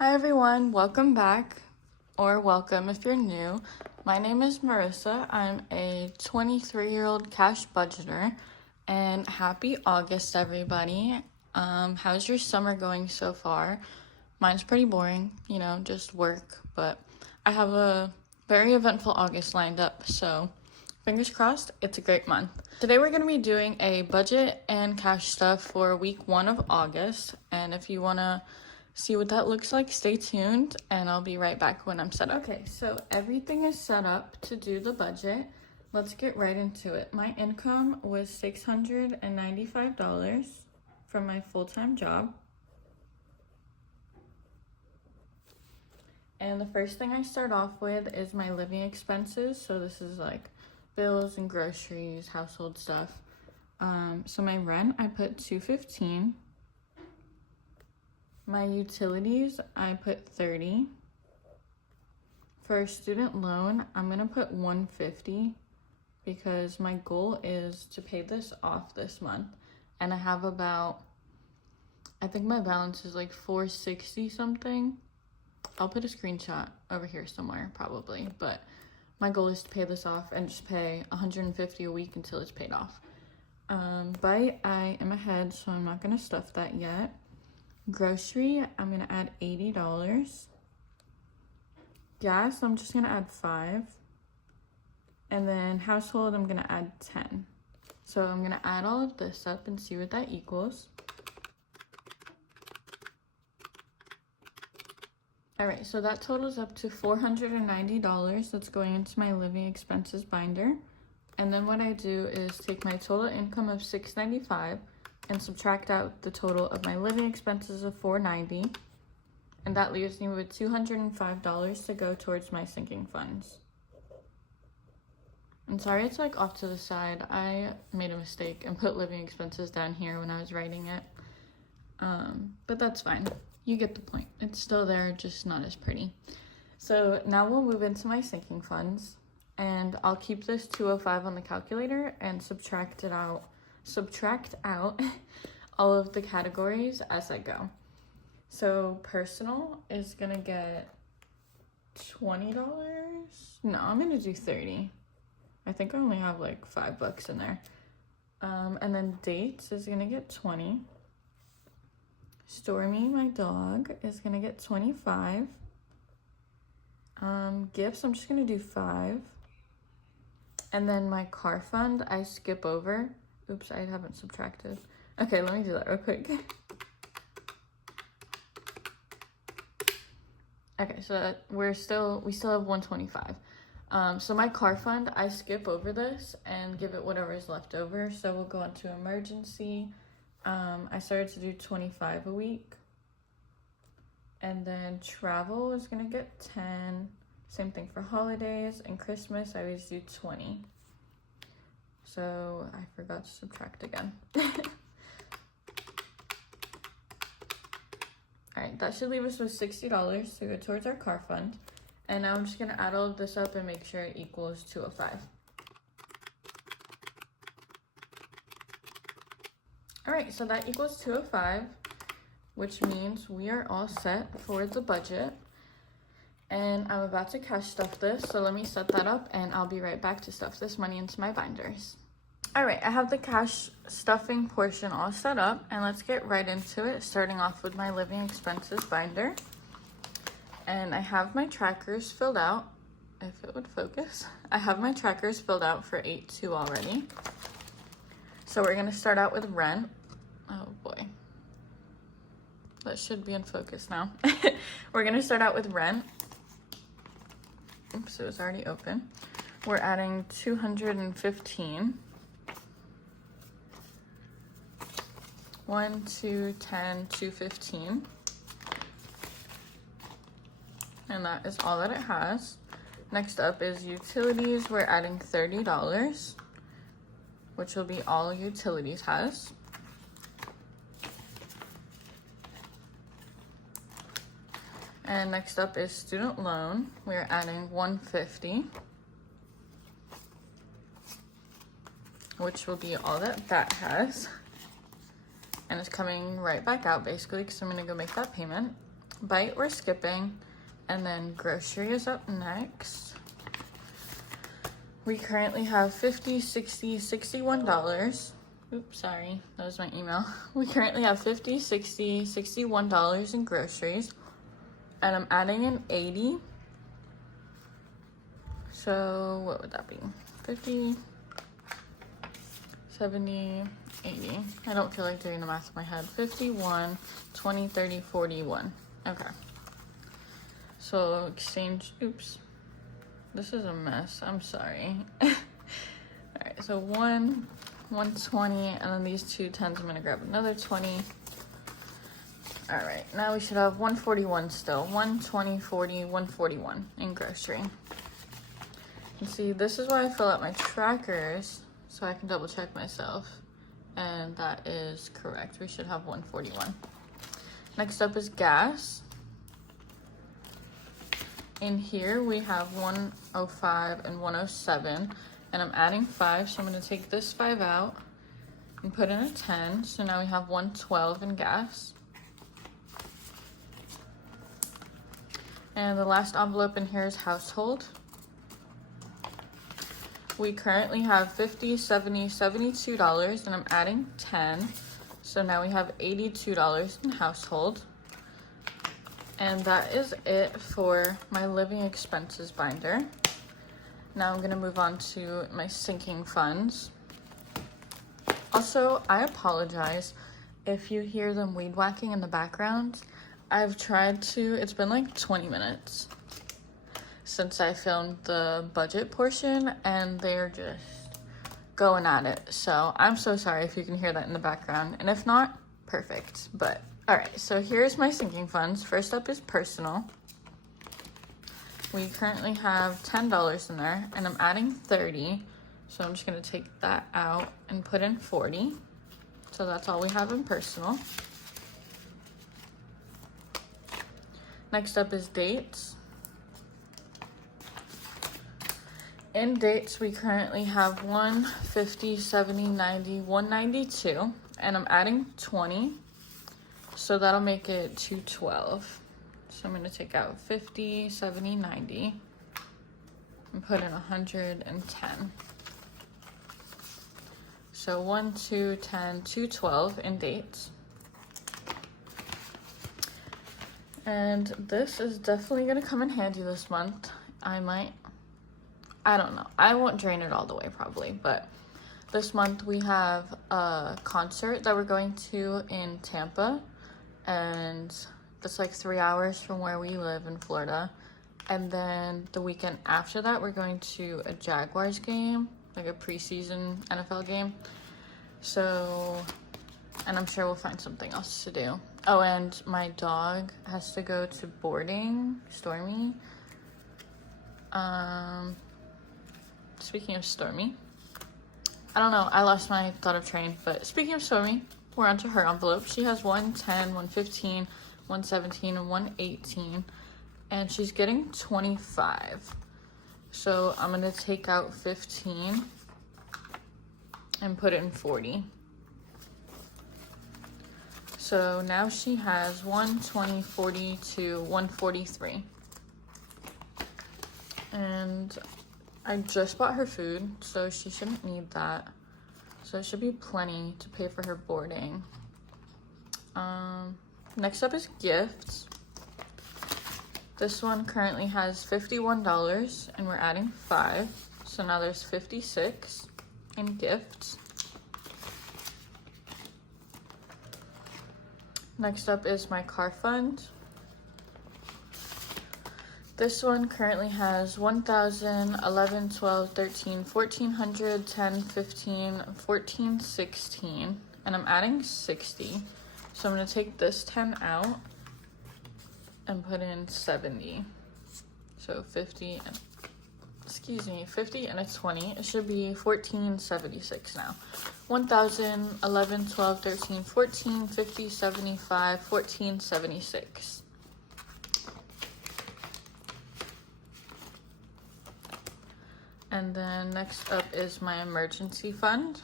Hi everyone, welcome back, or welcome if you're new. My name is Marissa. I'm a 23-year-old cash budgeter, and happy August, everybody. How's your summer going so far? Mine's pretty boring, just work, but I have a very eventful August lined up, so fingers crossed, it's a great month. Today we're going to be doing a budget and cash stuff for week 1 of August, and if you want to see what that looks like, stay tuned, and I'll be right back when I'm set up. Okay, so everything is set up to do the budget. Let's get right into it. My income was $695 from my full-time job. And the first thing I start off with is my living expenses. So this is like bills and groceries, household stuff. So my rent, I put $215. My utilities, I put $30. For a student loan, I'm gonna put $150 because my goal is to pay this off this month. And I have about, I think my balance is like $460 something. I'll put a screenshot over here somewhere probably, but my goal is to pay this off and just pay $150 a week until it's paid off. But I am ahead, so I'm not gonna stuff that yet. Grocery, I'm gonna add $80. Gas, I'm just gonna add $5. And then household, I'm gonna add $10. So I'm gonna add all of this up and see what that equals. All right, so that totals up to $490 that's going into my living expenses binder. And then what I do is take my total income of $695 and subtract out the total of my living expenses of $490, and that leaves me with $205 to go towards my sinking funds. I'm sorry it's like off to the side. I made a mistake and put living expenses down here when I was writing it, but that's fine. You get the point. It's still there, just not as pretty. So now we'll move into my sinking funds, and I'll keep this 205 on the calculator and subtract out all of the categories as I go. So personal is gonna get $20. No, I'm gonna do $30. I think I only have like $5 in there. And then dates is gonna get $20. Stormy, my dog, is gonna get $25. Gifts, I'm just gonna do $5. And then my car fund, I skip over. Oops, I haven't subtracted. Okay, let me do that real quick. Okay, so we still have $125. So my car fund, I skip over this and give it whatever is left over. So we'll go on to emergency. I started to do $25 a week. And then travel is gonna get $10. Same thing for holidays and Christmas, I always do $20. So I forgot to subtract again. All right, that should leave us with $60 to go towards our car fund. And now I'm just gonna add all of this up and make sure it equals 205. All right, so that equals 205, which means we are all set for the budget. And I'm about to cash stuff this, so let me set that up and I'll be right back to stuff this money into my binders. All right, I have the cash stuffing portion all set up, and let's get right into it, starting off with my living expenses binder. And I have my trackers filled out, if it would focus. I have my trackers filled out for 8/2 already. So we're gonna start out with rent. Oh boy. That should be in focus now. We're gonna start out with rent. Oops, it was already open. We're adding $215. 1, 2, 10, 215. And that is all that it has. Next up is utilities. We're adding $30, which will be all utilities has. And next up is student loan. We're adding $150, which will be all that has. And it's coming right back out basically because I'm gonna go make that payment. Bite we're skipping, and then grocery is up next. We currently have $50, $60, $61. Oops, sorry, that was my email. We currently have $50, $60, $61 in groceries, and I'm adding in 80. So what would that be? 50, 70, 80. I don't feel like doing the math in my head. 51, 20, 30, 41. Okay. So exchange, oops. This is a mess, I'm sorry. All right, so 120, and then these 2 10s, I'm gonna grab another 20. All right, now we should have 141 still. 120, 40, 141 in grocery. And see, this is why I fill out my trackers, so I can double check myself. And that is correct. We should have 141. Next up is gas. In here, we have 105 and 107, and I'm adding 5, so I'm gonna take this 5 out and put in a 10. So now we have 112 in gas. And the last envelope in here is household. We currently have $50, $70, $72, and I'm adding 10. So now we have $82 in household. And that is it for my living expenses binder. Now I'm gonna move on to my sinking funds. Also, I apologize if you hear them weed whacking in the background. I've tried to, it's been like 20 minutes since I filmed the budget portion, and they're just going at it. So I'm so sorry if you can hear that in the background, and if not, perfect. But all right, so here's my sinking funds. First up is personal. We currently have $10 in there, and I'm adding 30. So I'm just gonna take that out and put in 40. So that's all we have in personal. Next up is dates. In dates, we currently have 150, 70, 90, 192, and I'm adding 20. So that'll make it 212. So I'm gonna take out 50, 70, 90, and put in 110. So 1, 2, 10, 212 in dates. And this is definitely gonna come in handy this month. I don't know. I won't drain it all the way probably, but this month we have a concert that we're going to in Tampa, and it's like 3 hours from where we live in Florida. And then the weekend after that, we're going to a Jaguars game, like a preseason NFL game. So, and I'm sure we'll find something else to do. Oh, and my dog has to go to boarding, Stormy. Speaking of Stormy, I don't know, I lost my thought of train, but speaking of Stormy, we're onto her envelope. She has 110, 115, 117, and 118, and she's getting 25. So I'm gonna take out 15 and put it in 40. So now she has 120, 42, 143. And I just bought her food, so she shouldn't need that. So it should be plenty to pay for her boarding. Next up is gifts. This one currently has $51, and we're adding 5. So now there's 56 in gifts. Next up is my car fund. This one currently has 1,000, 11, 12, 13, 1,400, 10, 15, 14, 16, and I'm adding 60. So I'm gonna take this 10 out and put in 70. So 50 and, 50 and a 20. It should be 1,476 now. 1,000, 11, 12, 13, 14, 50, 75, 1,476. And then next up is my emergency fund.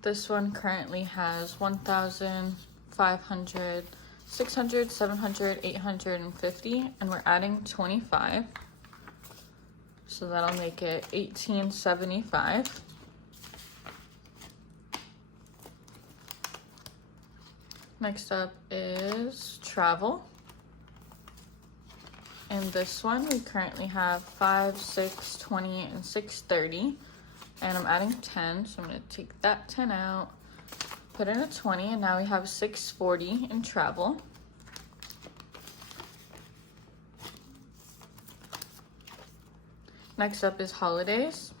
This one currently has 1,500, 600, 700, 850, and we're adding 25. So that'll make it 1875. Next up is travel. In this one, we currently have 5, 6, 20, and 630. And I'm adding 10, so I'm going to take that 10 out, put in a 20, and now we have 640 in travel. Next up is holidays.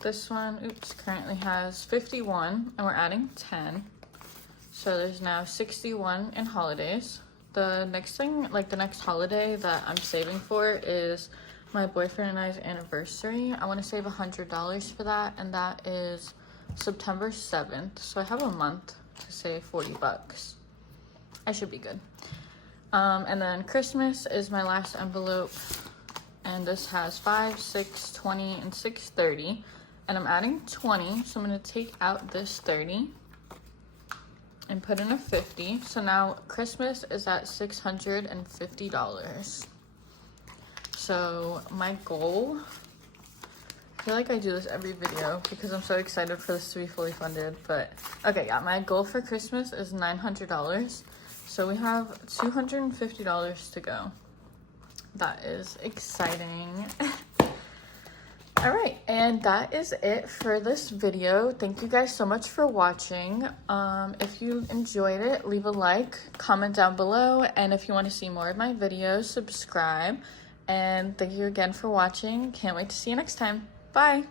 This one, currently has 51, and we're adding 10. So there's now 61 in holidays. The next thing, like the next holiday that I'm saving for is my boyfriend and I's anniversary. I want to save $100 for that, and that is September 7th. So I have a month to save 40 bucks. I should be good. And then Christmas is my last envelope, and this has 5, 6, 20, and 630, and I'm adding 20, so I'm going to take out this 30 and put in a 50. So now Christmas is at $650. So my goal, I feel like I do this every video because I'm so excited for this to be fully funded, but okay, yeah, my goal for Christmas is $900. So we have $250 to go. That is exciting. All right, and that is it for this video. Thank you guys so much for watching. If you enjoyed it, leave a like, comment down below, and if you want to see more of my videos, subscribe. And thank you again for watching. Can't wait to see you next time. Bye.